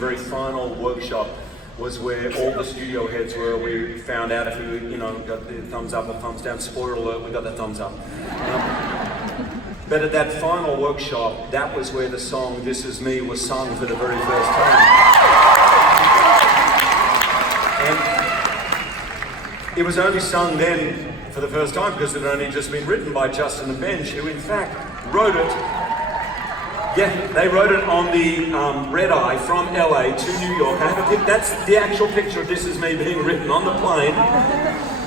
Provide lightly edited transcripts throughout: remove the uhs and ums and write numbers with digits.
very final workshop was where all the studio heads were. We found out if we, got the thumbs up or thumbs down. Spoiler alert, we got the thumbs up. But at that final workshop, that was where the song "This Is Me" was sung for the very first time. And it was only sung then for the first time because it had only just been written by Justin and Benj, who in fact wrote it. Yeah, they wrote it on the red eye from LA to New York. That's the actual picture of "This Is Me" being written on the plane.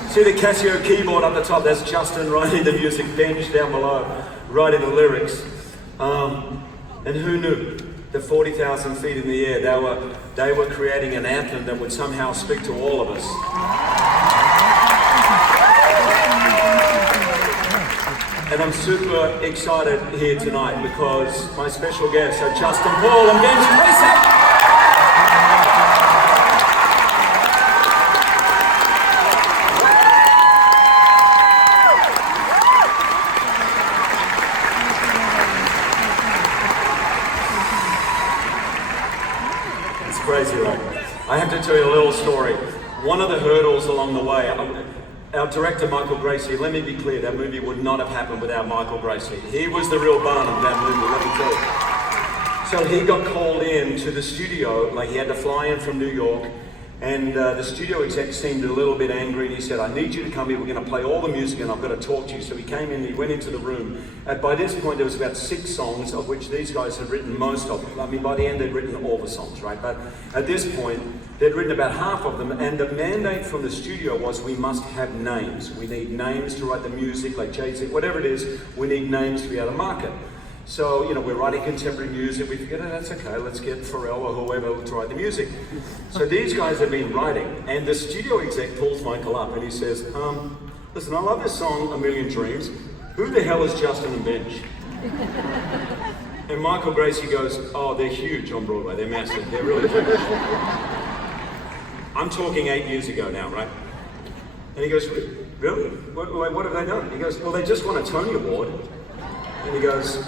See the Casio keyboard up the top, that's Justin writing the music, Benj down below, writing the lyrics. And who knew? The 40,000 feet in the air, they were creating an anthem that would somehow speak to all of us. And I'm super excited here tonight because my special guests are Justin Paul and Benj Tracy. It's crazy, right? I have to tell you a little story. One of the hurdles along the way, our director, Michael Gracie, let me be clear, that movie would not have happened without Michael Gracie. He was the real barn of that movie, let me tell you. So he got called in to the studio, like he had to fly in from New York, and the studio exec seemed a little bit angry, and he said, "I need you to come here, we're going to play all the music and I've got to talk to you." So he came in, he went into the room, and by this point there was about 6 songs, of which these guys had written most of them. I mean, by the end they'd written all the songs, right? But at this point, they'd written about half of them, and the mandate from the studio was we must have names. We need names to write the music, like Jay-Z, whatever it is, we need names to be able to market. So, we're writing contemporary music, we figured, that's okay, let's get Pharrell or whoever to write the music. So these guys have been writing, and the studio exec pulls Michael up and he says, listen, I love this song, "A Million Dreams. Who the hell is Justin and Benj?" And Michael Gracie goes, "Oh, they're huge on Broadway, they're massive, they're really huge." I'm talking 8 years ago now, right? And he goes, "Really? What have they done?" He goes, "Well, they just won a Tony Award." And he goes,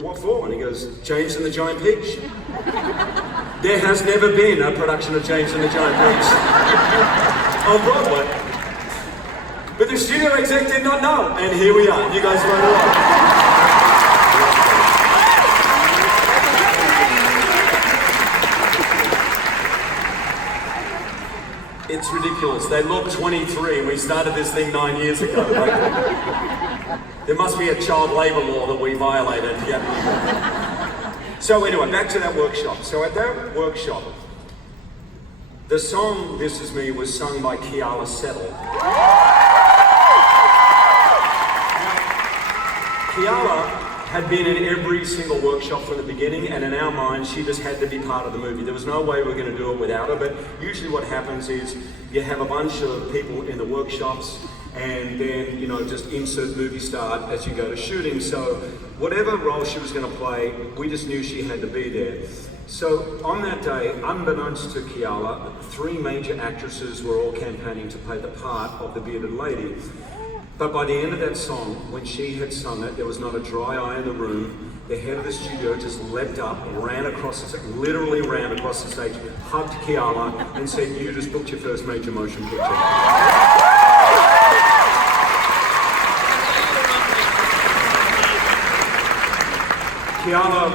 "What for?" And he goes, "James and the Giant Peach." There has never been a production of James and the Giant Peach on Broadway. But the studio exec did not know, and here we are. You guys wrote it up. It's ridiculous. They look 23 and we started this thing 9 years ago. Right? There must be a child labor law that we violated. Yeah. So anyway, back to that workshop. So at that workshop, the song "This Is Me" was sung by Keala Settle. Keala had been in every single workshop from the beginning, and in our minds, she just had to be part of the movie. There was no way we were going to do it without her, but usually what happens is you have a bunch of people in the workshops, and then, just insert movie star as you go to shooting. So whatever role she was going to play, we just knew she had to be there. So on that day, unbeknownst to Keala, 3 major actresses were all campaigning to play the part of the bearded lady. But by the end of that song, when she had sung it, there was not a dry eye in the room. The head of the studio just leapt up, literally ran across the stage, hugged Keala, and said, "You just booked your first major motion picture." Keala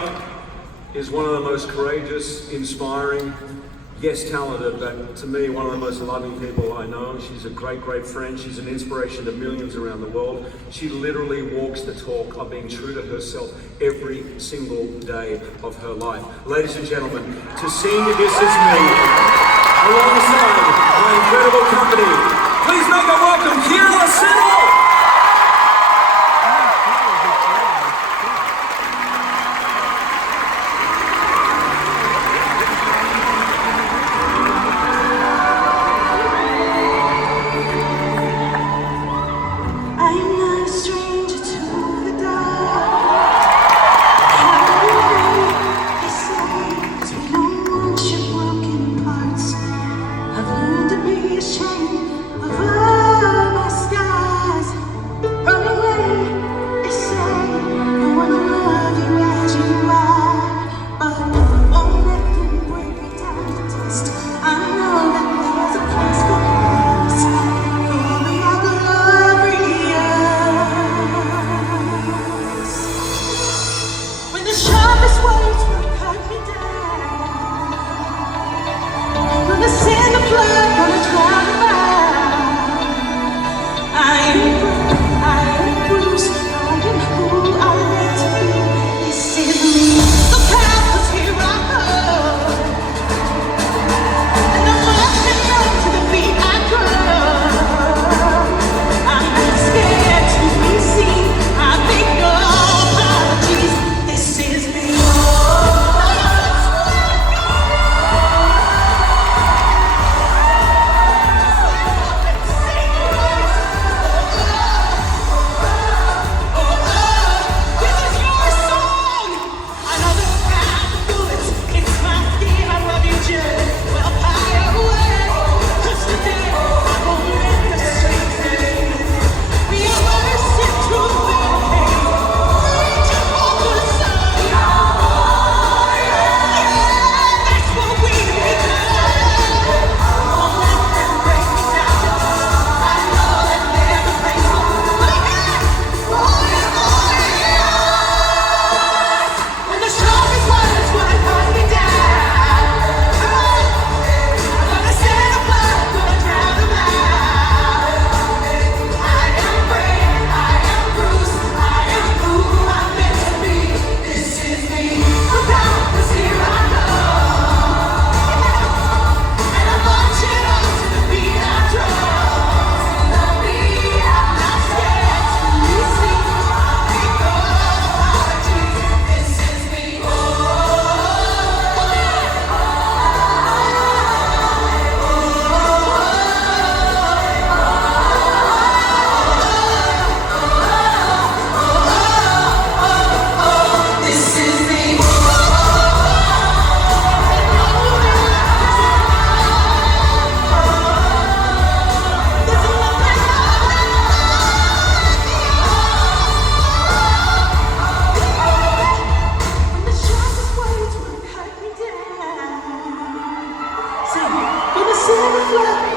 is one of the most courageous, inspiring, yes, talented, but to me, one of the most loving people I know. She's a great, great friend. She's an inspiration to millions around the world. She literally walks the talk of being true to herself every single day of her life. Ladies and gentlemen, to sing "This Is Me" alongside my incredible company, please make a welcome Keala Settle! Ashamed of all my scars. Madison.